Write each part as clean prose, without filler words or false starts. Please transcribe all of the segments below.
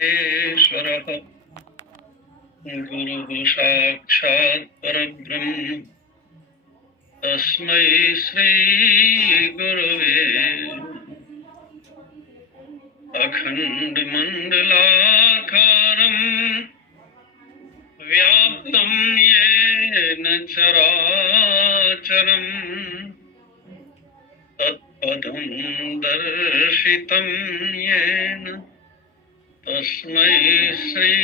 ईश्वरः गुरुः साक्षात् परब्रह्म तस्मै श्री गुरवे अखण्डमण्डलाकारं व्याप्तं येन चराचरं तत्पदं दर्शितं येन तस्मै श्री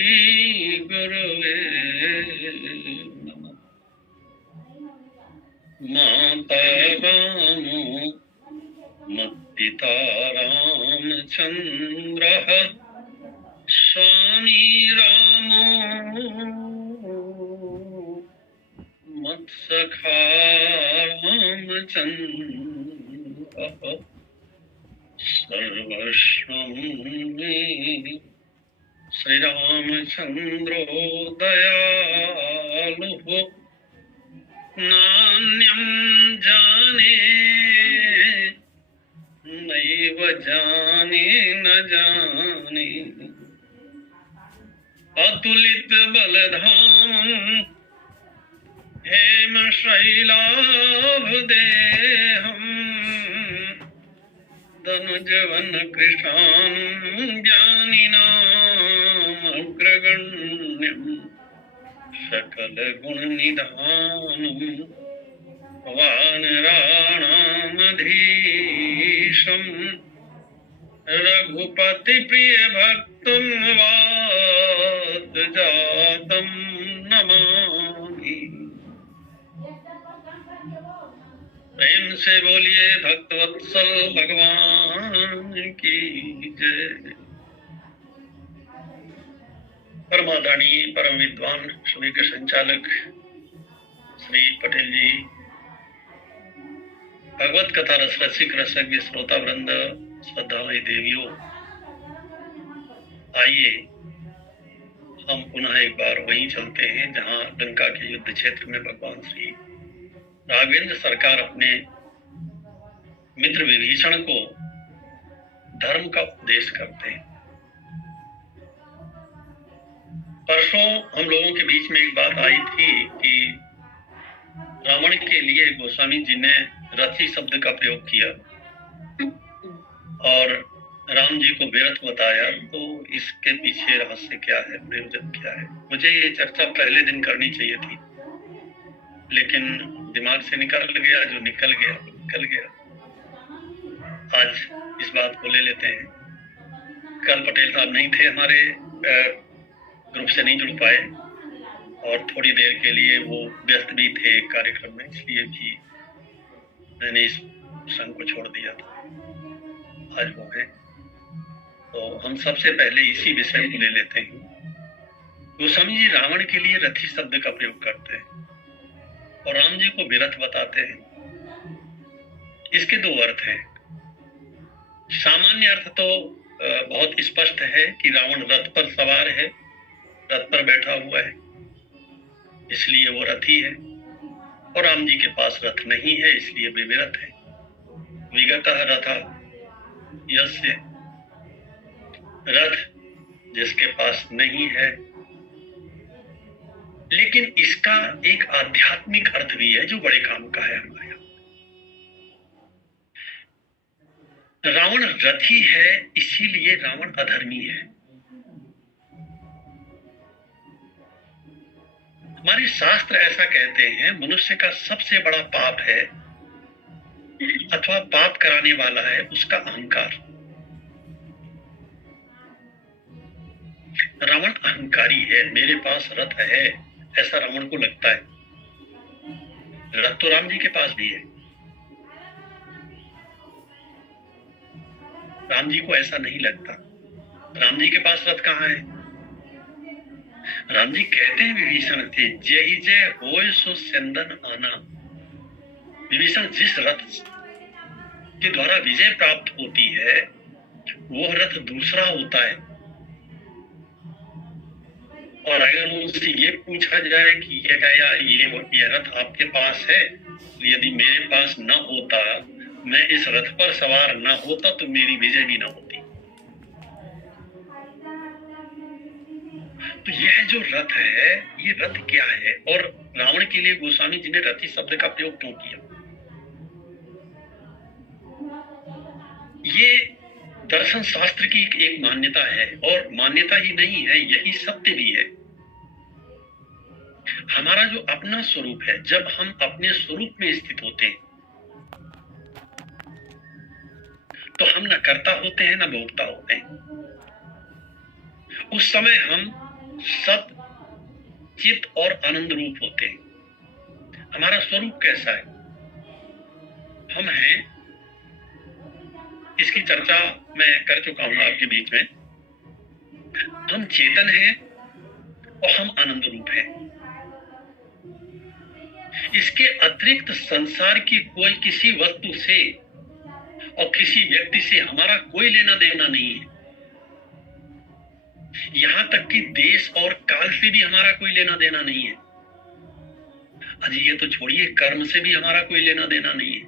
गुरवे नमः। माता रामो मत्पिता रामचन्द्रः स्वामी रामो मत्सखा रामचन्द्रः सर्वस्वं मे श्रीरामचन्द्रो दयालुः नान्यं जाने नैव जाने न जाने अतुलित बलधामं हेमशैलाभदेहम् धनुजवन कृशानं ज्ञानिनामग्रगण्यं सकल गुणनिधानं वानराणामधीशं रघुपति प्रिय भक्तं वातजातं नमामि। प्रेम से बोलिए भक्तवत्सल भगवान की जय। परमादानी परम विद्वान सभी के संचालक श्री पटेल जी, भगवत कथा रस रसिक रसज्ञ श्रोता वृंद, श्रद्धामयी देवियों, आइए हम पुनः एक बार वहीं चलते हैं जहां लंका के युद्ध क्षेत्र में भगवान श्री राघवेंद्र सरकार अपने मित्र विभीषण को धर्म का उपदेश करते हैं। परसों हम लोगों के बीच में एक बात आई थी कि रावण के लिए गोस्वामी जी ने रथी शब्द का प्रयोग किया और राम जी को व्यर्थ बताया। तो इसके पीछे रहस्य क्या है, प्रयोजन क्या है? मुझे ये चर्चा पहले दिन करनी चाहिए थी, लेकिन दिमाग से निकल गया। जो निकल गया निकल गया। आज इस बात को ले लेते हैं। कल पटेल साहब नहीं थे, हमारे ग्रुप से नहीं जुड़ पाए और थोड़ी देर के लिए वो व्यस्त भी थे एक कार्यक्रम में, इसलिए भी मैंने इस संग को छोड़ दिया था। आज वो है, तो हम सबसे पहले इसी विषय को ले लेते हैं। गोस्वामी जी रावण के लिए रथी शब्द का प्रयोग करते हैं और राम जी को विरथ बताते हैं। इसके दो अर्थ हैं। सामान्य अर्थ तो बहुत स्पष्ट है कि रावण रथ पर सवार है, रथ पर बैठा हुआ है, इसलिए वो रथी है, और राम जी के पास रथ नहीं है, इसलिए वे विरथ है। विगतः रथा यस्य, रथ जिसके पास नहीं है। लेकिन इसका एक आध्यात्मिक अर्थ भी है जो बड़े काम का है हमारे यहाँ। रावण रथी है, इसीलिए रावण अधर्मी है। हमारे शास्त्र ऐसा कहते हैं, मनुष्य का सबसे बड़ा पाप है अथवा पाप कराने वाला है उसका अहंकार। रावण अहंकारी है, मेरे पास रथ है ऐसा रावण को लगता है। रथ तो राम जी के पास भी है, राम जी को ऐसा नहीं लगता। राम जी के पास रथ कहाँ है? राम जी कहते हैं विभीषण से, जय जय होय सो चंदन आना। विभीषण जिस रथ के द्वारा विजय प्राप्त होती है वो रथ दूसरा होता है। और अगर उनसे ये पूछा जाए कि ये रथ आपके पास है, तो यदि मेरे पास न होता, मैं इस रथ पर सवार न होता, तो मेरी विजय भी न होती। तो यह जो रथ है, ये रथ क्या है और रावण के लिए गोस्वामी जी ने रथी शब्द का प्रयोग क्यों किया? ये दर्शन शास्त्र की एक मान्यता है, और मान्यता ही नहीं है, यही सत्य भी है। हमारा जो अपना स्वरूप है, जब हम अपने स्वरूप में स्थित होते हैं तो हम न कर्ता होते हैं न भोक्ता होते हैं। उस समय हम सत, चित और आनंद रूप होते हैं। हमारा स्वरूप कैसा है? हम हैं, इसकी चर्चा मैं कर चुका हूं आपके बीच में। हम चेतन हैं और हम आनंद रूप हैं। इसके अतिरिक्त संसार की कोई किसी वस्तु से और किसी व्यक्ति से हमारा कोई लेना देना नहीं है। यहां तक कि देश और काल से भी हमारा कोई लेना देना नहीं है। अजी ये तो छोड़िए, कर्म से भी हमारा कोई लेना देना नहीं है,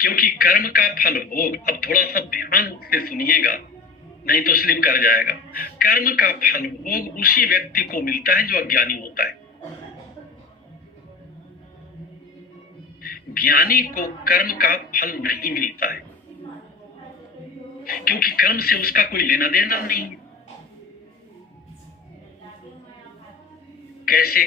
क्योंकि कर्म का फल भोग, अब थोड़ा सा ध्यान से सुनिएगा नहीं तो स्लिप कर जाएगा। कर्म का फल भोग उसी व्यक्ति को मिलता है जो अज्ञानी होता है। ज्ञानी को कर्म का फल नहीं मिलता है, क्योंकि कर्म से उसका कोई लेना देना नहीं है। कैसे?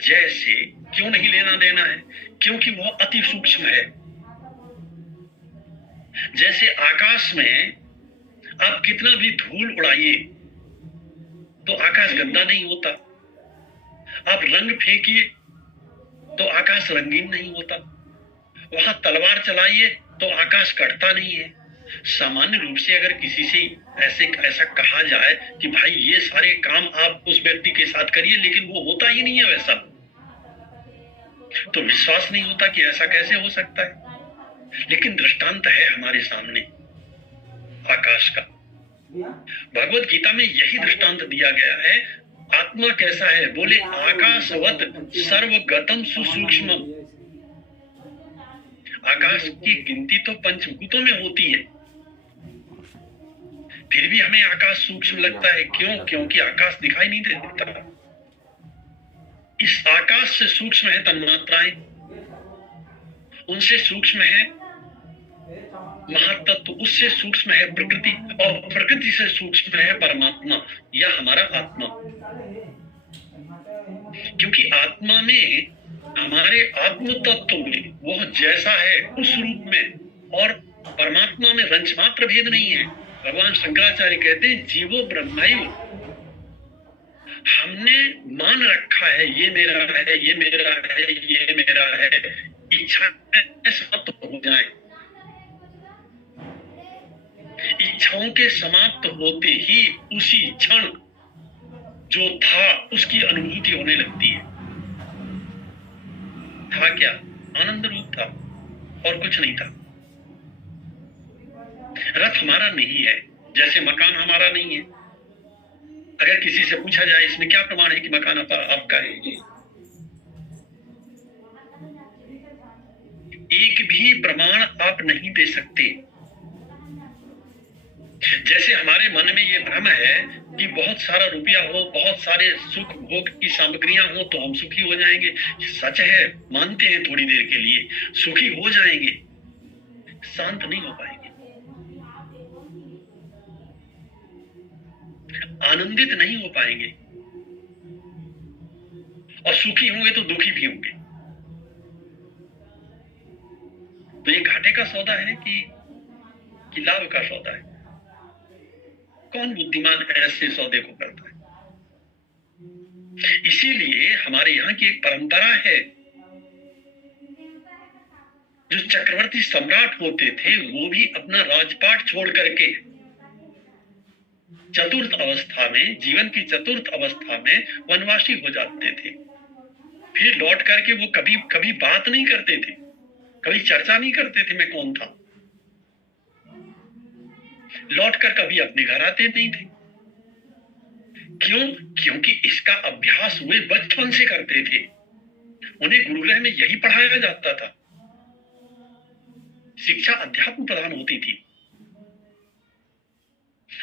जैसे, क्यों नहीं लेना देना है? क्योंकि वह अति सूक्ष्म है। जैसे आकाश में आप कितना भी धूल उड़ाइए तो आकाश गंदा नहीं होता। आप रंग फेंकिए तो आकाश रंगीन नहीं होता। वहां तलवार चलाइए तो आकाश कटता नहीं है। सामान्य रूप से अगर किसी से ऐसा कहा जाए कि भाई ये सारे काम आप उस व्यक्ति के साथ करिए, लेकिन वो होता ही नहीं है वैसा, तो विश्वास नहीं होता कि ऐसा कैसे हो सकता है। लेकिन दृष्टांत है हमारे सामने आकाश का। भगवत गीता में यही दृष्टांत दिया गया है। आत्मा कैसा है? बोले आकाशवत सर्वगतम सुसूक्ष्म। आकाश की गिनती तो पंचभूतों में होती है, फिर भी हमें आकाश सूक्ष्म लगता है। क्यों? क्योंकि आकाश दिखाई नहीं देता। इस आकाश से सूक्ष्म है तन्मात्राएं, उनसे सूक्ष्म है महातत्व, उससे सूक्ष्म है प्रकृति, और प्रकृति से सूक्ष्म है परमात्मा या हमारा आत्मा। क्योंकि आत्मा में, हमारे आत्म तत्व में वह जैसा है उस रूप में, और परमात्मा में रंच मात्र भेद नहीं है। भगवान शंकराचार्य कहते हैं जीवो ब्रह्मैव। हमने मान रखा है ये मेरा है, ये मेरा है, ये मेरा है। इच्छाएं समाप्त हो जाए, इच्छाओं के समाप्त होते ही उसी क्षण जो था उसकी अनुभूति होने लगती है। था क्या? आनंद रूप था और कुछ नहीं था। रथ हमारा नहीं है, जैसे मकान हमारा नहीं है। अगर किसी से पूछा जाए इसमें क्या प्रमाण है कि मकान आपका है, एक भी प्रमाण आप नहीं दे सकते। जैसे हमारे मन में ये भ्रम है कि बहुत सारा रुपया हो, बहुत सारे सुख भोग की सामग्रियां हो तो हम सुखी हो जाएंगे। सच है, मानते हैं थोड़ी देर के लिए सुखी हो जाएंगे, शांत नहीं हो पाएंगे, आनंदित नहीं हो पाएंगे, और सुखी होंगे तो दुखी भी होंगे। तो ये घाटे का सौदा है कि लाभ का सौदा है? कौन बुद्धिमान ऐसे सौदे को करता है? इसीलिए हमारे यहाँ की एक परंपरा है, जो चक्रवर्ती सम्राट होते थे वो भी अपना राजपाट छोड़ करके चतुर्थ अवस्था में, जीवन की चतुर्थ अवस्था में वनवासी हो जाते थे। फिर लौट करके वो कभी बात नहीं करते थे, कभी चर्चा नहीं करते थे मैं कौन था। लौटकर कभी अपने घर आते नहीं थे। क्यों? क्योंकि इसका अभ्यास वे बचपन से करते थे। उन्हें गुरुकुल में यही पढ़ाया जाता था। शिक्षा अध्यात्म प्रधान होती थी।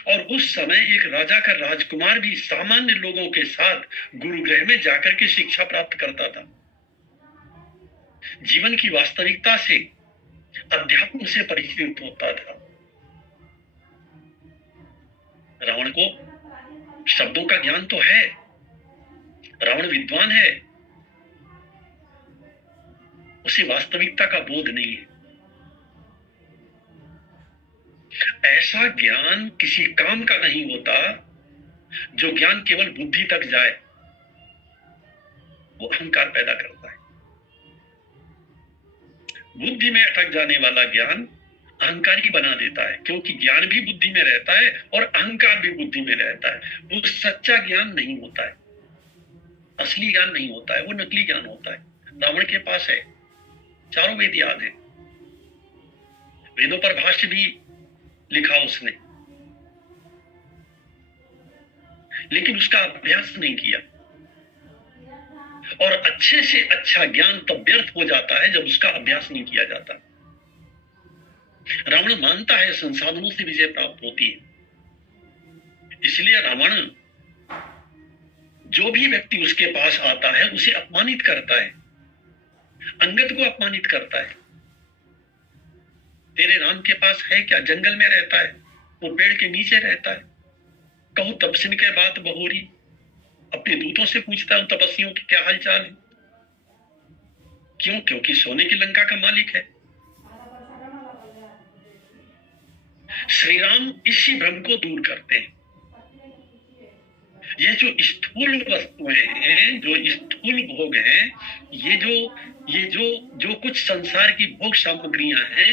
और उस समय एक राजा का राजकुमार भी सामान्य लोगों के साथ गुरुगृह में जाकर के शिक्षा प्राप्त करता था, जीवन की वास्तविकता से, अध्यात्म से परिचित होता था। रावण को शब्दों का ज्ञान तो है, रावण विद्वान है, उसे वास्तविकता का बोध नहीं है। ऐसा ज्ञान किसी काम का नहीं होता जो ज्ञान केवल बुद्धि तक जाए, वो अहंकार पैदा करता है। बुद्धि में अटक जाने वाला ज्ञान अहंकारी बना देता है, क्योंकि ज्ञान भी बुद्धि में रहता है और अहंकार भी बुद्धि में रहता है। वो सच्चा ज्ञान नहीं होता है, असली ज्ञान नहीं होता है, वो नकली ज्ञान होता है। रावण के पास है, चारों वेद याद है, वेदों पर भाष्य भी लिखा उसने, लेकिन उसका अभ्यास नहीं किया। और अच्छे से अच्छा ज्ञान तब व्यर्थ हो जाता है जब उसका अभ्यास नहीं किया जाता। रावण मानता है संसाधनों से विजय प्राप्त होती है, इसलिए रावण जो भी व्यक्ति उसके पास आता है उसे अपमानित करता है, अंगद को अपमानित करता है। तेरे राम के पास है क्या? जंगल में रहता है, वो पेड़ के नीचे रहता है। कहूं तब सिन के बात बहोरी, अपने दूतों से पूछता है उन तपस्वियों की क्या हाल चाल है। क्यों? क्योंकि सोने की लंका का मालिक है। श्री राम इसी भ्रम को दूर करते हैं। ये जो स्थूल वस्तुएं हैं, जो स्थूल भोग हैं, ये जो कुछ संसार की भोग सामग्रियां हैं,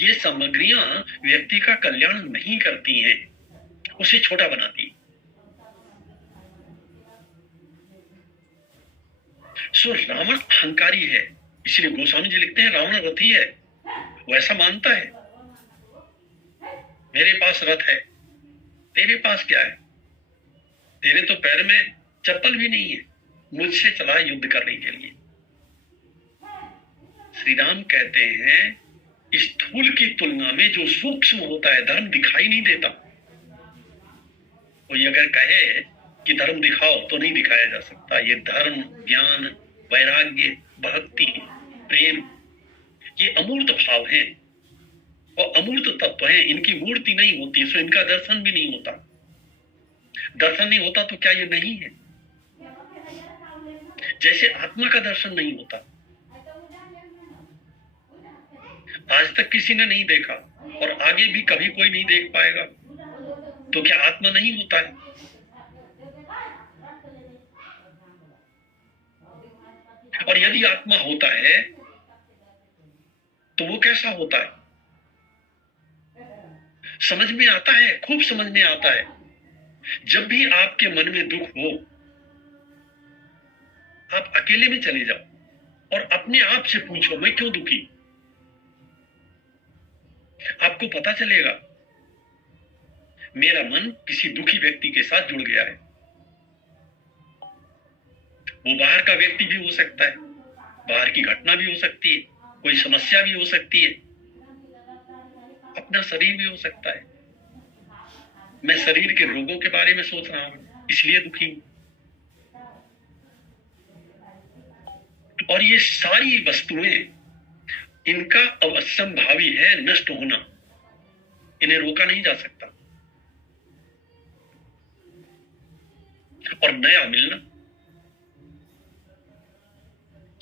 ये सामग्रियां व्यक्ति का कल्याण नहीं करती हैं, उसे छोटा बनाती। सो रावण अहंकारी है, इसलिए गोस्वामी जी लिखते हैं रावण रथी है। वो ऐसा मानता है, मेरे पास रथ है, तेरे पास क्या है? तेरे तो पैर में चप्पल भी नहीं है, मुझसे चला युद्ध करने के लिए। श्री राम कहते हैं स्थूल की तुलना में जो सूक्ष्म होता है, धर्म दिखाई नहीं देता। कोई अगर कहे कि धर्म दिखाओ तो नहीं दिखाया जा सकता। ये धर्म, ज्ञान, वैराग्य, भक्ति, प्रेम, ये अमूर्त भाव हैं और अमूर्त तत्व हैं। इनकी मूर्ति नहीं होती, सो इनका दर्शन भी नहीं होता। दर्शन नहीं होता तो क्या ये नहीं है? जैसे आत्मा का दर्शन नहीं होता, आज तक किसी ने नहीं देखा और आगे भी कभी कोई नहीं देख पाएगा, तो क्या आत्मा नहीं होता है? और यदि आत्मा होता है तो वो कैसा होता है? समझ में आता है, खूब समझ में आता है। जब भी आपके मन में दुख हो, आप अकेले में चले जाओ और अपने आप से पूछो मैं क्यों दुखी। आपको पता चलेगा मेरा मन किसी दुखी व्यक्ति के साथ जुड़ गया है। वो बाहर का व्यक्ति भी हो सकता है, बाहर की घटना भी हो सकती है, कोई समस्या भी हो सकती है, अपना शरीर भी हो सकता है। मैं शरीर के रोगों के बारे में सोच रहा हूं, इसलिए दुखी हूं। और ये सारी वस्तुएं, इनका अवश्यंभावी है नष्ट होना, इन्हें रोका नहीं जा सकता। और नया मिलना,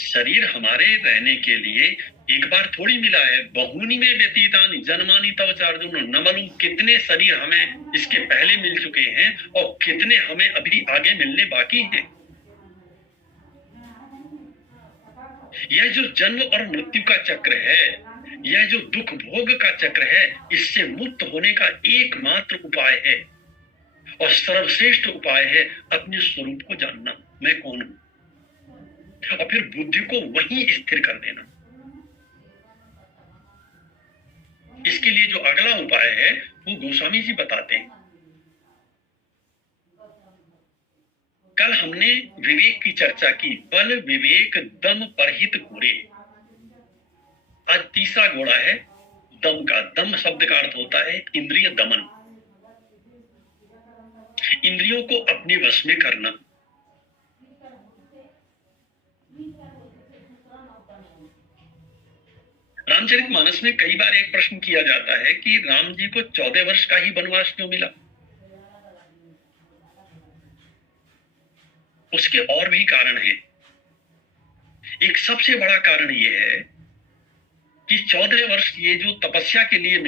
शरीर हमारे रहने के लिए एक बार थोड़ी मिला है। बहुनी में व्यतीतानि जन्मानि तव चार्जुन, न मालूम कितने शरीर हमें इसके पहले मिल चुके हैं और कितने हमें अभी आगे मिलने बाकी हैं। यह जो जन्म और मृत्यु का चक्र है, यह जो दुख भोग का चक्र है, इससे मुक्त होने का एकमात्र उपाय है और सर्वश्रेष्ठ उपाय है अपने स्वरूप को जानना, मैं कौन हूं, और फिर बुद्धि को वहीं स्थिर कर देना। इसके लिए जो अगला उपाय है वो गोस्वामी जी बताते हैं। कल हमने विवेक की चर्चा की, बल विवेक दम परहित घोड़े। आज तीसरा घोड़ा है दम का। दम शब्द का अर्थ होता है इंद्रिय दमन। इंद्रियों को अपने वश में करना। रामचरितमानस में कई बार एक प्रश्न किया जाता है कि राम जी को 14 वर्ष का ही वनवास क्यों मिला। उसके और भी कारण हैं। एक सबसे बड़ा कारण यह है कि 14 वर्ष ये जो तपस्या के लिए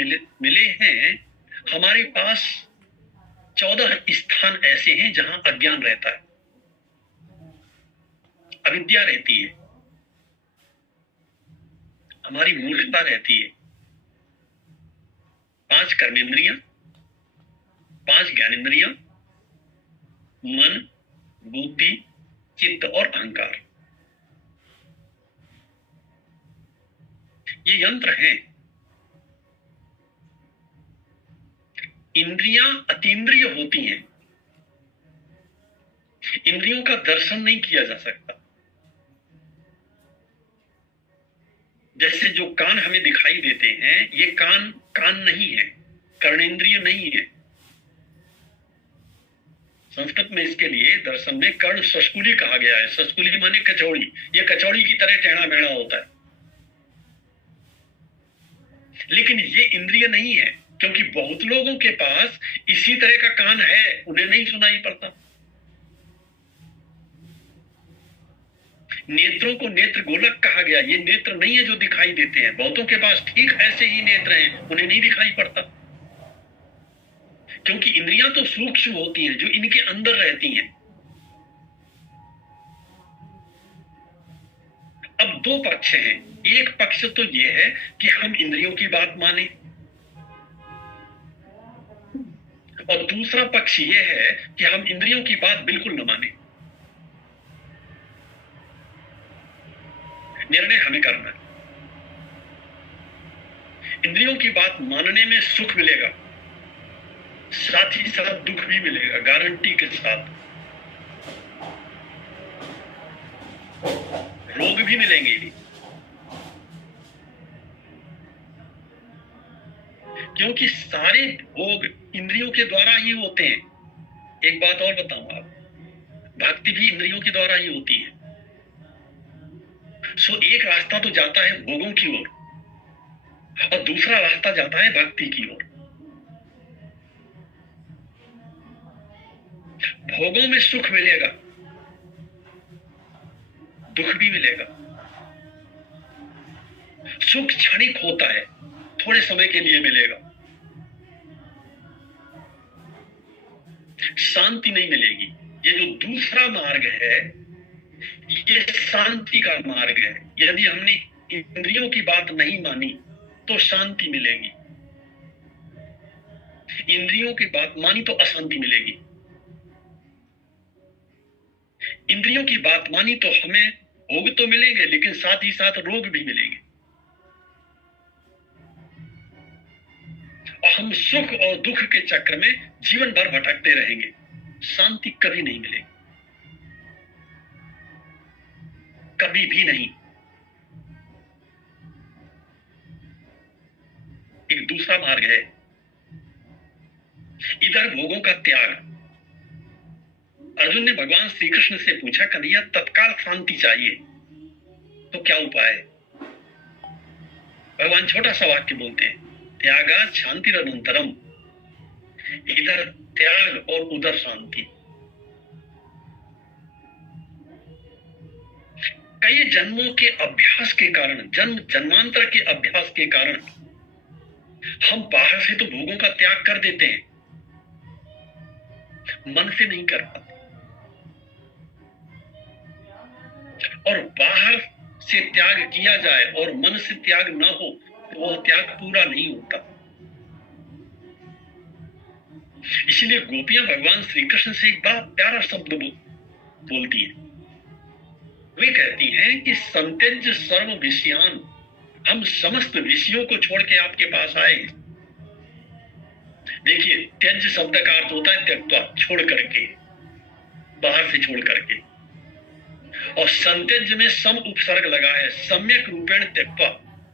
मिले हैं, हमारे पास 14 स्थान ऐसे हैं जहां अज्ञान रहता है, अविद्या रहती है, हमारी मूर्खता रहती है। 5 कर्मेंद्रियां, 5 ज्ञानेंद्रियां, मन, बुद्धि, चित्त और अहंकार, ये यंत्र हैं। इंद्रियां अतीन्द्रिय होती हैं, इंद्रियों का दर्शन नहीं किया जा सकता। जैसे जो कान हमें दिखाई देते हैं, ये कान नहीं है, कर्णेंद्रिय नहीं है। संस्कृत में इसके लिए दर्शन में कर्ण शस्कुली कहा गया है। शस्कुली माने कचौड़ी, ये कचौड़ी की तरह टेढ़ा मेढ़ा होता है, लेकिन ये इंद्रिय नहीं है, क्योंकि बहुत लोगों के पास इसी तरह का कान है, उन्हें नहीं सुनाई पड़ता। नेत्रों को नेत्र गोलक कहा गया। ये नेत्र नहीं है जो दिखाई देते हैं, बहुतों के पास ठीक ऐसे ही नेत्र हैं, उन्हें नहीं दिखाई पड़ता, क्योंकि इंद्रियां तो सूक्ष्म होती हैं, जो इनके अंदर रहती हैं। अब 2 पक्ष हैं। एक पक्ष तो यह है कि हम इंद्रियों की बात माने, और दूसरा पक्ष यह है कि हम इंद्रियों की बात बिल्कुल न माने। निर्णय हमें करना है। इंद्रियों की बात मानने में सुख मिलेगा, साथ ही साथ दुख भी मिलेगा, गारंटी के साथ। रोग भी मिलेंगे, क्योंकि सारे भोग इंद्रियों के द्वारा ही होते हैं। एक बात और बताऊं आप, भक्ति भी इंद्रियों के द्वारा ही होती है। सो एक रास्ता तो जाता है भोगों की ओर, और दूसरा रास्ता जाता है भक्ति की ओर। भोगों में सुख मिलेगा, दुख भी मिलेगा। सुख क्षणिक होता है, थोड़े समय के लिए मिलेगा, शांति नहीं मिलेगी। ये जो दूसरा मार्ग है, ये शांति का मार्ग है। यदि हमने इंद्रियों की बात नहीं मानी तो शांति मिलेगी, इंद्रियों की बात मानी तो अशांति मिलेगी। इंद्रियों की बात मानी तो हमें भोग तो मिलेंगे, लेकिन साथ ही साथ रोग भी मिलेंगे, और हम सुख और दुख के चक्र में जीवन भर भटकते रहेंगे, शांति कभी नहीं मिलेगी, कभी भी नहीं। एक दूसरा मार्ग है, इधर भोगों का त्याग। अर्जुन ने भगवान श्री कृष्ण से पूछा, कन्हैया तत्काल शांति चाहिए तो क्या उपाय है? भगवान छोटा सा वाक्य बोलते हैं, त्यागा शांतिरनंतरम। इधर त्याग और उधर शांति। कई जन्मों के अभ्यास के कारण, जन्मांतर के अभ्यास के कारण हम बाहर से तो भोगों का त्याग कर देते हैं, मन से नहीं कर पाते, और बाहर से त्याग किया जाए और मन से त्याग ना हो तो वह त्याग पूरा नहीं होता। इसलिए गोपियां भगवान श्री कृष्ण से एक बड़ा प्यारा शब्द बोलती हैं। वे कहती हैं कि संत्यज्य सर्व विषयान, हम समस्त विषयों को छोड़ के आपके पास आए हैं। देखिए, त्यज शब्द का अर्थ होता है त्यक्त्वा, छोड़ करके, बाहर से छोड़ करके, और संत्यज्य में सम उपसर्ग लगा है, सम्यक रूपेण त्यक्त्वा,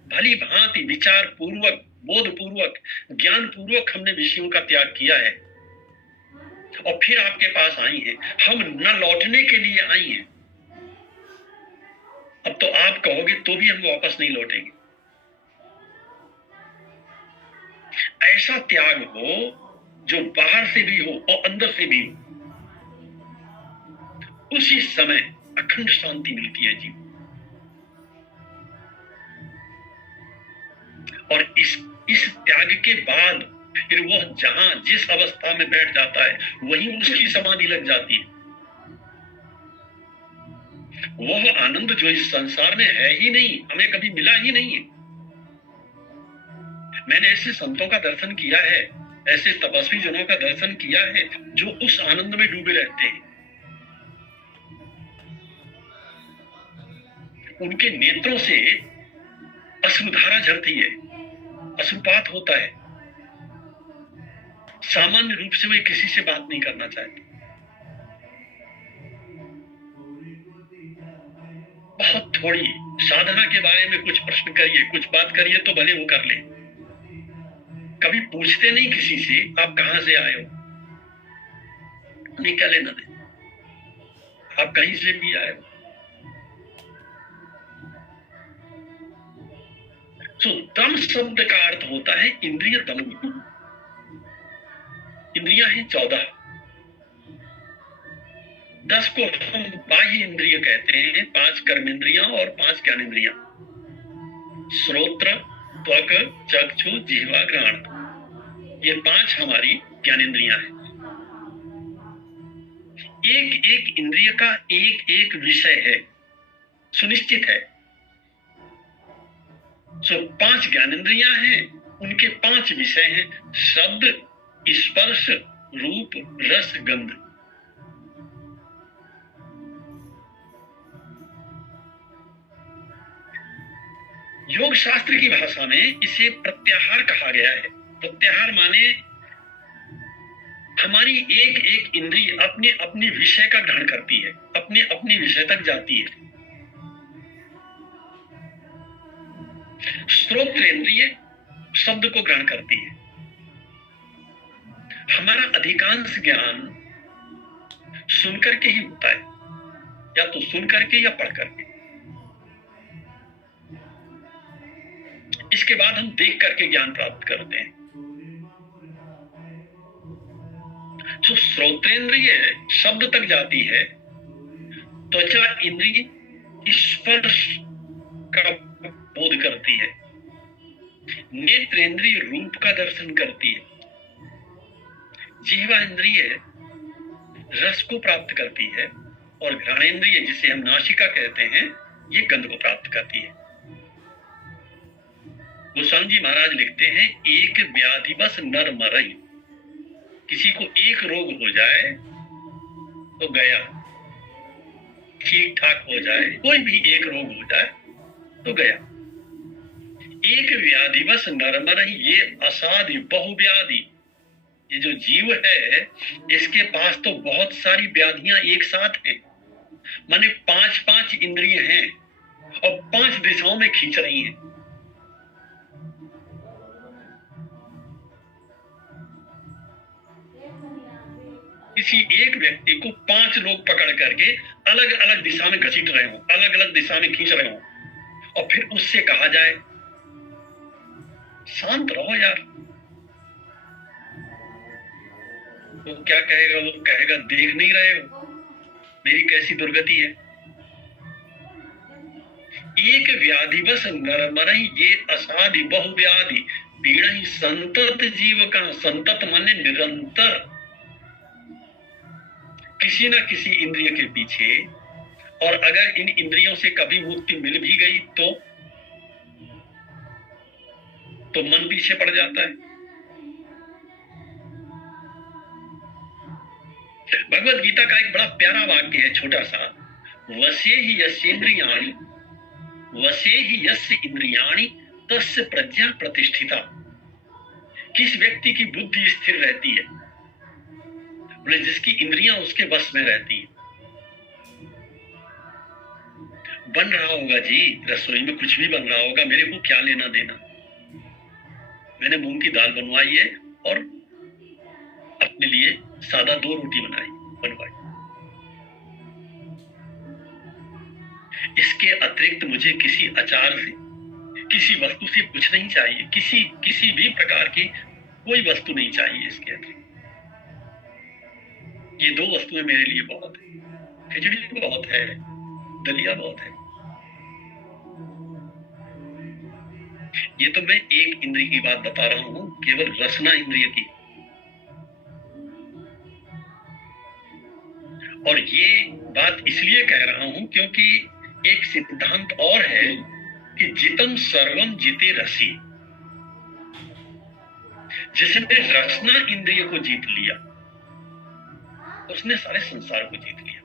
भली भांति विचार पूर्वक, बोध पूर्वक, ज्ञान पूर्वक हमने विषयों का त्याग किया है। और फिर आपके पास आई हैं। हम न लौटने के लिए आई हैं। अब तो आप कहोगे तो भी हम वापस नहीं लौटेंगे। ऐसा त्याग हो जो बाहर से भी हो और अंदर से भी हो, उसी समय अखंड शांति मिलती है जीवन। और इस त्याग के बाद फिर वह जहां जिस अवस्था में बैठ जाता है वहीं उसकी समाधि लग जाती है। वह आनंद जो इस संसार में है ही नहीं, हमें कभी मिला ही नहीं है। मैंने ऐसे संतों का दर्शन किया है, ऐसे तपस्वी जनों का दर्शन किया है जो उस आनंद में डूबे रहते हैं। उनके नेत्रों से अश्रुधारा झरती है, अश्रुपात होता है। सामान्य रूप से वे किसी से बात नहीं करना चाहते। बहुत थोड़ी साधना के बारे में कुछ प्रश्न करिए, कुछ बात करिए तो भले वो कर ले। कभी पूछते नहीं किसी से आप कहां से आए हो, नहीं क्या लेना दे, आप कहीं से भी आए हो। तो दम शब्द का अर्थ होता है इंद्रिय दमन। इंद्रियां हैं 14, 10 को हम बाह्य इंद्रिय कहते हैं, 5 कर्मेंद्रियां और 5 ज्ञानेंद्रियां। श्रोत्र, त्वक, चक्षु, जिह्वा, घ्राण, ये 5 हमारी ज्ञानेंद्रियां हैं। एक एक इंद्रिय का एक एक विषय है, सुनिश्चित है। 5 ज्ञानेंद्रियां हैं, उनके 5 विषय हैं, शब्द, स्पर्श, रूप, रस, गंध। योग शास्त्र की भाषा में इसे प्रत्याहार कहा गया है। प्रत्याहार माने हमारी एक एक इंद्रिय अपने अपने विषय का ग्रहण करती है, अपने अपने विषय तक जाती है। श्रोत्रेंद्रिय शब्द को ग्रहण करती है। हमारा अधिकांश ज्ञान सुनकर के ही होता है, या तो सुन करके या पढ़ करके। इसके बाद हम देख करके ज्ञान प्राप्त करते हैं। तो श्रोतेंद्रिय शब्द तक जाती है, त्वचा इंद्रिय स्पर्श का बोध करती है, नेत्रेंद्रिय रूप का दर्शन करती है, जिह्वा इंद्रिय रस को प्राप्त करती है, और घ्राणेंद्रिय जिसे हम नासिका कहते हैं ये गंध को प्राप्त करती है। गोस्वामी जी महाराज लिखते हैं, एक व्याधि बस नर मरई। किसी को एक रोग हो जाए तो गया, ठीक ठाक हो जाए, कोई भी एक रोग हो जाए तो गया। एक व्याधि बस नर मरई, ये असाध्य बहुव्याधि। ये जो जीव है इसके पास तो बहुत सारी व्याधियां एक साथ हैं, माने 5 इंद्रिय हैं और 5 दिशाओं में खींच रही हैं। किसी एक व्यक्ति को 5 लोग पकड़ करके अलग अलग दिशा में घसीट रहे हो, अलग अलग दिशा में खींच रहे हो, और फिर उससे कहा जाए शांत रहो यार, वो क्या कहेगा? वो कहेगा देख नहीं रहे हो मेरी कैसी दुर्गति है। एक व्याधि बस नर मरई, ये असाधि बहुव्याधि पीड़ा ही संतत जीव का। संतत माने निरंतर किसी न किसी इंद्रिय के पीछे, और अगर इन इंद्रियों से कभी मुक्ति मिल भी गई तो मन पीछे पड़ जाता है। भगवत गीता का एक बड़ा प्यारा वाक्य है, छोटा सा, वसे ही यस्येन्द्रियाणि, वसे ही यस्य इंद्रियाणि तस्य प्रज्ञा प्रतिष्ठिता। किस व्यक्ति की बुद्धि स्थिर रहती है? बोले जिसकी इंद्रियां उसके वश में रहती हैं। बन रहा होगा जी, रसोई में कुछ भी बन रहा होगा, मेरे को क्या लेना देना। मैंने मूंग की दाल बनवाई है और अपने लिए सादा 2 रोटी बनवाई। इसके अतिरिक्त मुझे किसी अचार से, किसी वस्तु से कुछ नहीं चाहिए, किसी भी प्रकार की कोई वस्तु नहीं चाहिए इसके अतिरिक्त। ये 2 वस्तुएं मेरे लिए बहुत है। खिचड़ी बहुत है, दलिया बहुत है। ये तो मैं एक इंद्रिय की बात बता रहा हूं, केवल रसना इंद्रिय की। और ये बात इसलिए कह रहा हूं क्योंकि एक सिद्धांत और है कि जितम सर्वम जिते रसी। जिसने रसना इंद्रिय को जीत लिया उसने सारे संसार को जीत लिया।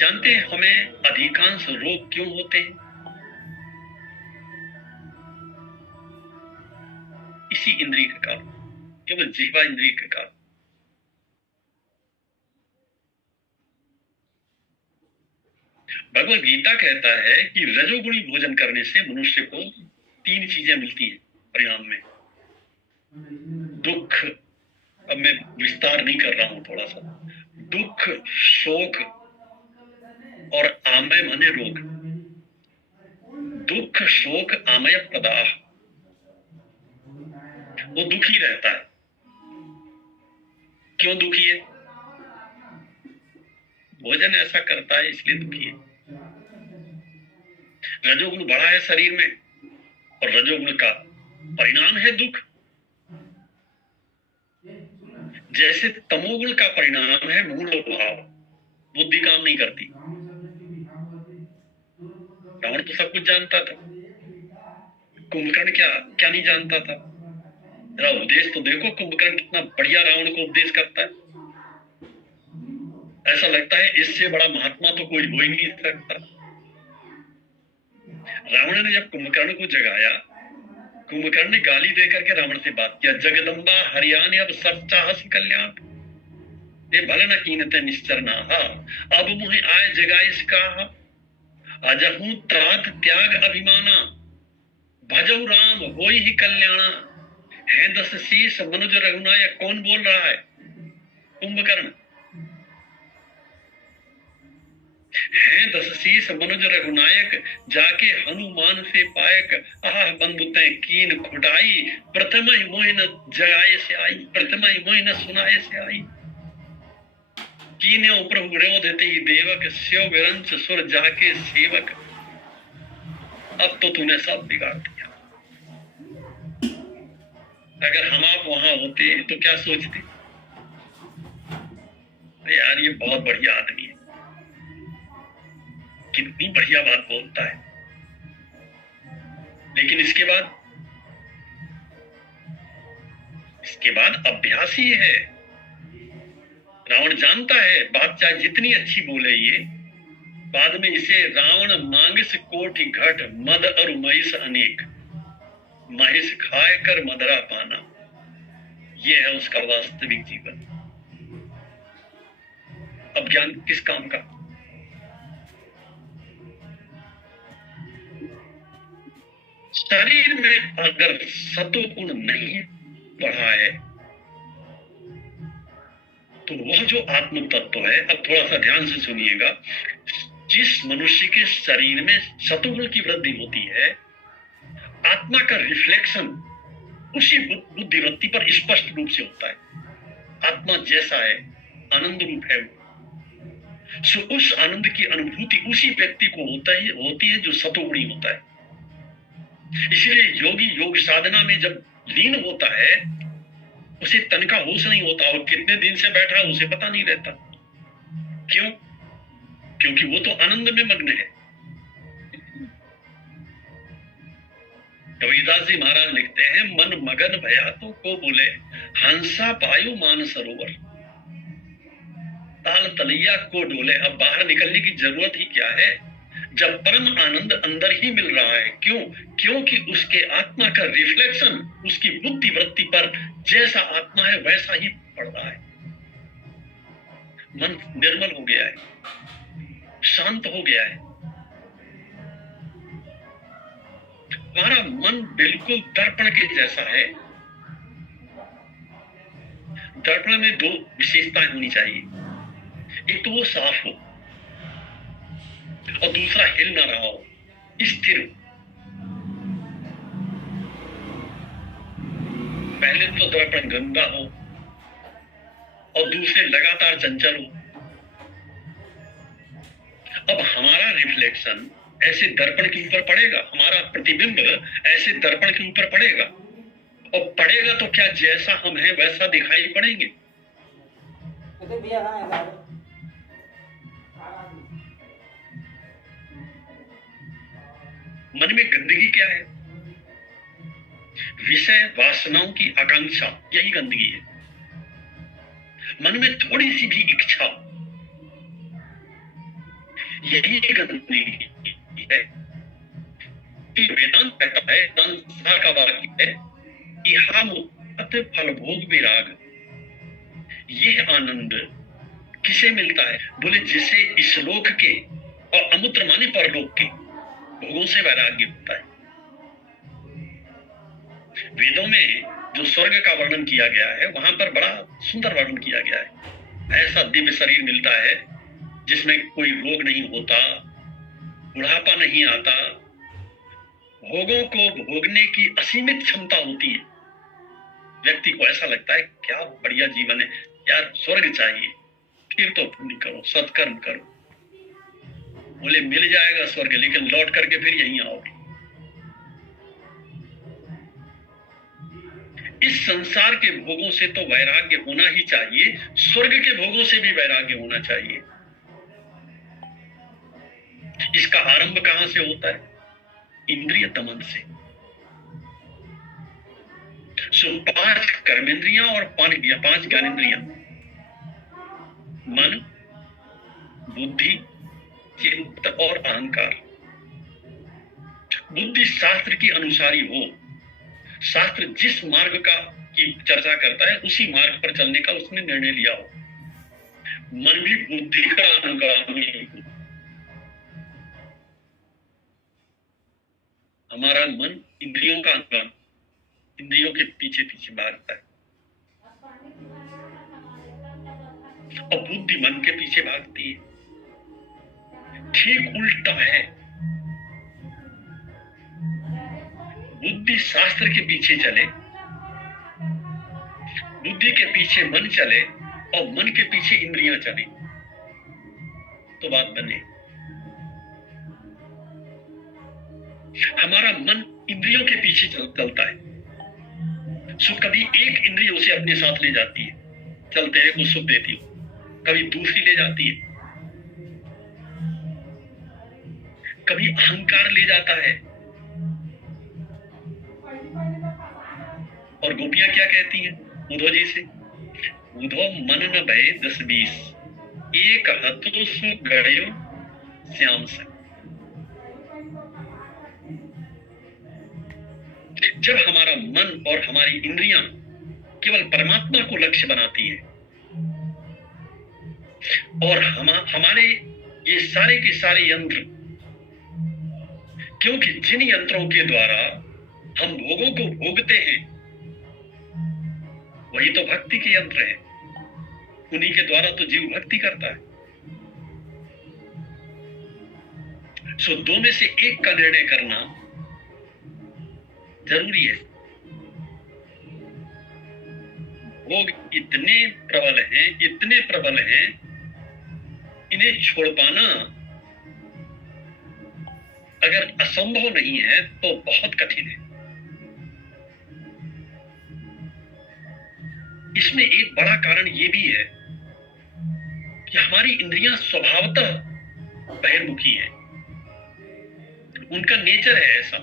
जानते हैं हमें अधिकांश रोग क्यों होते हैं? इसी इंद्रिय के कारण, केवल जिह्वा इंद्रिय के कारण। भगवद गीता कहता है कि रजोगुणी भोजन करने से मनुष्य को 3 चीजें मिलती हैं परिणाम में। दुख, अब मैं विस्तार नहीं कर रहा हूं, थोड़ा सा। दुख, शोक और आमय माने रोग। दुख, शोक, आमय प्रदाह। वो दुखी रहता है। क्यों दुखी है? भोजन ऐसा करता है इसलिए दुखी है। रजोगुण बढ़ा है शरीर में और रजोगुण का परिणाम है दुख। जैसे तमोगुण का परिणाम है मूढ़ भाव, बुद्धि काम नहीं करती। रावण तो सब कुछ जानता था, कुंभकर्ण क्या नहीं जानता था। जरा उपदेश तो देखो, कुंभकर्ण कितना बढ़िया रावण को उपदेश करता है। ऐसा लगता है इससे बड़ा महात्मा तो कोई हो ही नहीं सकता। रावण ने जब कुंभकर्ण को जगाया, कुंभकर्ण ने गाली देकर के रावण से बात किया, जगदम्बा हरियाण अब सब चाहस कल्याण, ये भले न कीनते निश्चर ना, अब मुहे आय जगाइस का, अजहू त्रात त्याग अभिमाना, भजऊ राम होई ही कल्याणा, है 10 शीस मनुज रघुनायक। कौन बोल रहा है? कुंभकर्ण। है 10 शीस मनुज रघुनायक, जाके हनुमान से पायक, आह बंधु तय कीन खुटाई, प्रथम ही मोह न जगाए से आई, प्रथम ही मोह न सुनाए से आई। कीन्यो प्रभु रो देते ही देवक, स्यो विरंच सुर जाके सेवक। अब तो तूने सब बिगाड़ दिया। अगर हम आप वहां होते तो क्या सोचते? यार ये बहुत बढ़िया आदमी है, कितनी बढ़िया बात बोलता है। लेकिन इसके बाद अभ्यास ही है। रावण जानता है बात चाहे जितनी अच्छी बोले ये, बाद में इसे रावण मांगिस कोटि घट, मद और महिष अनेक, महिष खाए कर मदरा पाना। ये है उसका वास्तविक जीवन। अब ज्ञान किस काम का? शरीर में अगर सतोगुण नहीं बढ़ा है तो वह जो आत्म तत्व है, अब थोड़ा सा ध्यान से सुनिएगा, जिस मनुष्य के शरीर में सतोगुण की वृद्धि होती है, आत्मा का रिफ्लेक्शन उसी बुद्धिवृत्ति पर स्पष्ट रूप से होता है। आत्मा जैसा है, आनंद रूप है वो। सो उस आनंद की अनुभूति उसी व्यक्ति को होती है जो सतोगुणी होता है। इसलिए योगी योग साधना में जब लीन होता है उसे तन का होश नहीं होता, और कितने दिन से बैठा है उसे पता नहीं रहता। क्यों? क्योंकि वो तो आनंद में मग्न है। कबीरदास जी महाराज लिखते हैं, मन मगन भया तो को बोले, हंसा पायु मान सरोवर, ताल तलैया को डोले। अब बाहर निकलने की जरूरत ही क्या है जब परम आनंद अंदर ही मिल रहा है। क्यों? क्योंकि उसके आत्मा का रिफ्लेक्शन उसकी बुद्धि वृत्ति पर जैसा आत्मा है वैसा ही पड़ रहा है। मन निर्मल हो गया है, शांत हो गया है। हमारा मन बिल्कुल दर्पण के जैसा है। दर्पण में दो विशेषताएं होनी चाहिए, एक तो वो साफ हो और दूसरा हिल ना रहा हो, स्थिर हो। पहले तो दर्पण गंदा हो और दूसरे लगातार चंचल हो। अब हमारा रिफ्लेक्शन ऐसे दर्पण के ऊपर पड़ेगा, हमारा प्रतिबिंब ऐसे दर्पण के ऊपर पड़ेगा, और पड़ेगा तो क्या जैसा हम हैं वैसा दिखाई पड़ेंगे। मन में गंदगी क्या है? विषय वासनाओं की आकांक्षा, यही गंदगी है। मन में थोड़ी सी भी इच्छा, यही गंदगी है। वेदांत कहता है, संसार का वाक्य है, इहा मुक्त फल भोग विराग। यह आनंद किसे मिलता है? बोले जिसे इस लोक के और अमूत्र माने परलोक के भोगों से वैराग्य होता है। वेदों में जो स्वर्ग का वर्णन किया गया है, वहां पर बड़ा सुंदर वर्णन किया गया है। ऐसा दिव्य शरीर मिलता है जिसमें कोई रोग नहीं होता, बुढ़ापा नहीं आता, भोगों को भोगने की असीमित क्षमता होती है। व्यक्ति को ऐसा लगता है क्या बढ़िया जीवन है यार, स्वर्ग चाहिए। फिर तो पुण्य करो, सत्कर्म करो। बोले मिल जाएगा स्वर्ग, लेकिन लौट करके फिर यहीं आओगे। इस संसार के भोगों से तो वैराग्य होना ही चाहिए, स्वर्ग के भोगों से भी वैराग्य होना चाहिए। इसका आरंभ कहां से होता है? इंद्रिय दमन से। सो 5 कर्मेंद्रियां और 5 ज्ञानेंद्रियां, मन, बुद्धि, चित्त और अहंकार। बुद्धि शास्त्र की अनुसारी हो, शास्त्र जिस मार्ग का की चर्चा करता है उसी मार्ग पर चलने का उसने निर्णय लिया हो। मन भी बुद्धि का अनुगामी हो। हमारा मन इंद्रियों का अनुगामी, इंद्रियों के पीछे पीछे भागता है, और बुद्धि मन के पीछे भागती है। ठीक उल्टा है। बुद्धि शास्त्र के पीछे चले, बुद्धि के पीछे मन चले, और मन के पीछे इंद्रियां चले, तो बात बने। हमारा मन इंद्रियों के पीछे चलता है, सो कभी एक इंद्रिय उसे अपने साथ ले जाती है, चलते हैं को सुख देती है, कभी दूसरी ले जाती है, कभी अहंकार ले जाता है। और गोपियां क्या कहती हैं उद्धव जी से? उद्धव मन न भय 10-20, एक हथो सो गयो श्याम से। जब हमारा मन और हमारी इंद्रियां केवल परमात्मा को लक्ष्य बनाती है, और हमारे ये सारे के सारे यंत्र, क्योंकि जिन यंत्रों के द्वारा हम भोगों को भोगते हैं वही तो भक्ति के यंत्र हैं, उन्हीं के द्वारा तो जीव भक्ति करता है। सो दो में से एक का निर्णय करना जरूरी है। भोग इतने प्रबल हैं, इन्हें छोड़ पाना अगर असंभव नहीं है तो बहुत कठिन है। इसमें एक बड़ा कारण यह भी है कि हमारी इंद्रियां स्वभावतः बहिर्मुखी हैं, उनका नेचर है ऐसा।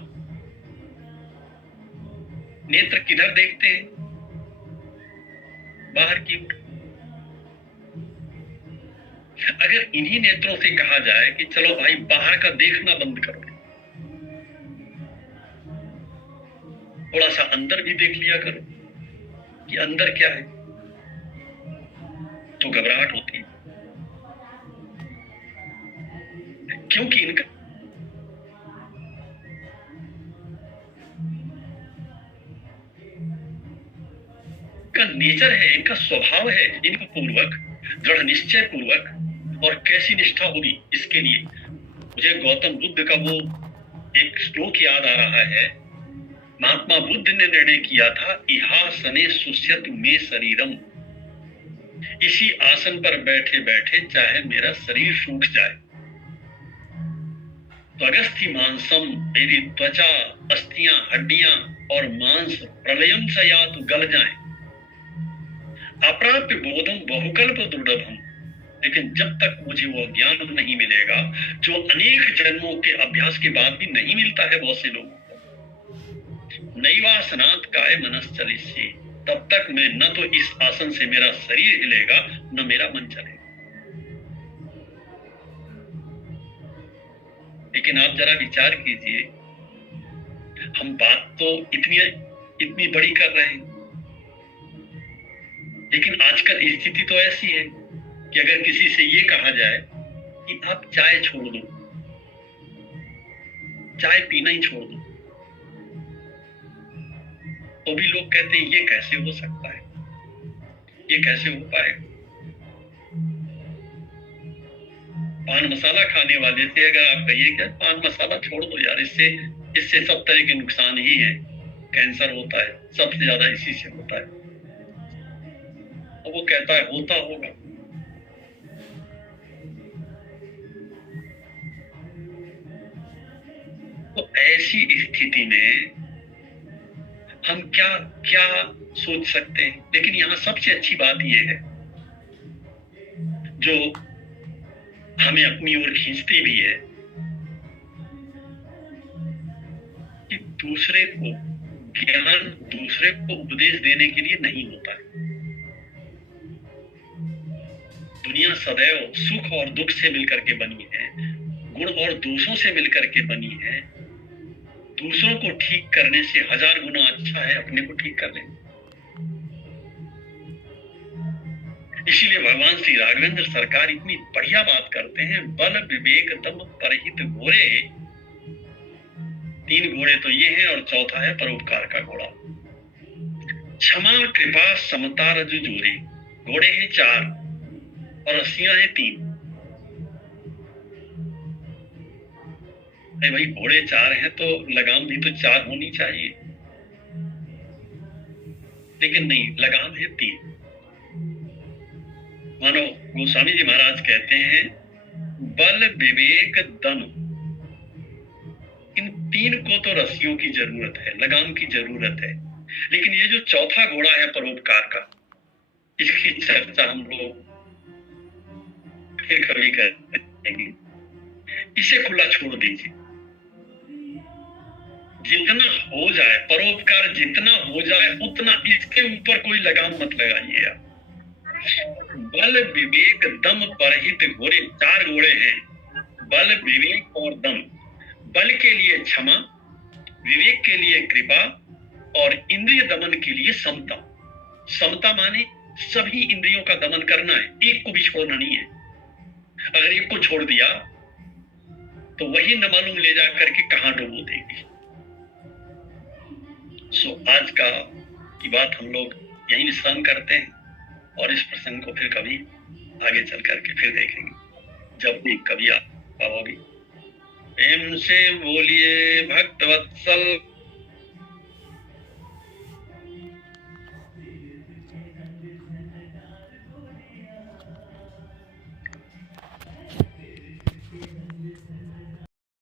नेत्र किधर देखते हैं? बाहर की ओर। अगर इन्हीं नेत्रों से कहा जाए कि चलो भाई बाहर का देखना बंद करो, थोड़ा सा अंदर भी देख लिया करो कि अंदर क्या है, तो घबराहट होती है, क्योंकि इनका इनका नेचर है, इनका स्वभाव है, इनको पूर्वक, दृढ़ निश्चय पूर्वक, और कैसी निष्ठा होगी इसके लिए। मुझे गौतम बुद्ध का वो एक श्लोक याद आ रहा है। महात्मा बुद्ध ने निर्णय किया था, इहासने सुस्यतु मे शरीरम, इसी आसन पर बैठे बैठे चाहे मेरा शरीर सूख जाए। तो अगस्थि मांसम, मेरी त्वचा, अस्थियां, हड्डियां और मांस प्रलयम सयातु, गल जाए। अप्राप्य बोधम बहुकल्प दुर्लभम, लेकिन जब तक मुझे वो ज्ञान नहीं मिलेगा जो अनेक जन्मों के अभ्यास के बाद भी नहीं मिलता है बहुत से लोगों को, नैवासनात् काय मनश्चलिष्ये, तब तक मैं न तो इस आसन से मेरा शरीर हिलेगा न मेरा मन चलेगा। लेकिन आप जरा विचार कीजिए, हम बात तो इतनी बड़ी कर रहे हैं, लेकिन आजकल स्थिति तो ऐसी है कि अगर किसी से ये कहा जाए कि आप चाय छोड़ दो, चाय पीना ही छोड़ दो, तो भी लोग कहते हैं ये कैसे हो सकता है, ये कैसे हो पाएगा। पान मसाला खाने वाले से अगर आप कहिए कि पान मसाला छोड़ दो यार, इससे सब तरह के नुकसान ही है, कैंसर होता है, सबसे ज्यादा इसी से होता है, और वो कहता है होता होगा। तो ऐसी स्थिति में हम क्या क्या सोच सकते हैं। लेकिन यहां सबसे अच्छी बात यह है, जो हमें अपनी ओर खींचती भी है, कि दूसरे को ज्ञान, दूसरे को उपदेश देने के लिए नहीं होता है। दुनिया सदैव सुख और दुख से मिलकर के बनी है, गुण और दोषों से मिलकर के बनी है। दूसरों को ठीक करने से 1000 गुना अच्छा है अपने को ठीक कर लेना। इसीलिए भगवान श्री राघवेंद्र सरकार इतनी बढ़िया बात करते हैं, बल विवेक दम परहित घोड़े। 3 घोड़े तो ये हैं, और चौथा है परोपकार का घोड़ा। क्षमा कृपा समता रजु जोरे, घोड़े हैं 4 और रस्सियां हैं 3। भाई घोड़े 4 हैं तो लगाम भी तो 4 होनी चाहिए, लेकिन नहीं, लगाम है 3। मानो गोस्वामी जी महाराज कहते हैं, बल विवेक दम, इन 3 को तो रस्सियों की जरूरत है, लगाम की जरूरत है। लेकिन ये जो चौथा घोड़ा है परोपकार का, इसकी चर्चा हम लोग फिर कभी करेंगे। इसे खुला छोड़ दीजिए, जितना हो जाए परोपकार, जितना हो जाए उतना, इसके ऊपर कोई लगाम मत लगाइए आप। बल विवेक दम परहित घोड़े, 4 घोड़े हैं, बल विवेक और दम। बल के लिए क्षमा, विवेक के लिए कृपा, और इंद्रिय दमन के लिए समता। समता माने सभी इंद्रियों का दमन करना है, एक को भी छोड़ना नहीं है। अगर एक को छोड़ दिया तो वही न मालूम ले जा करके कहां डुबो देगी। आज की बात हम लोग यही विश्राम करते हैं, और इस प्रसंग को फिर कभी आगे चल करके फिर देखेंगे, जब भी कभी आप पाओगे। प्रेम से बोलिए भक्तवत्सल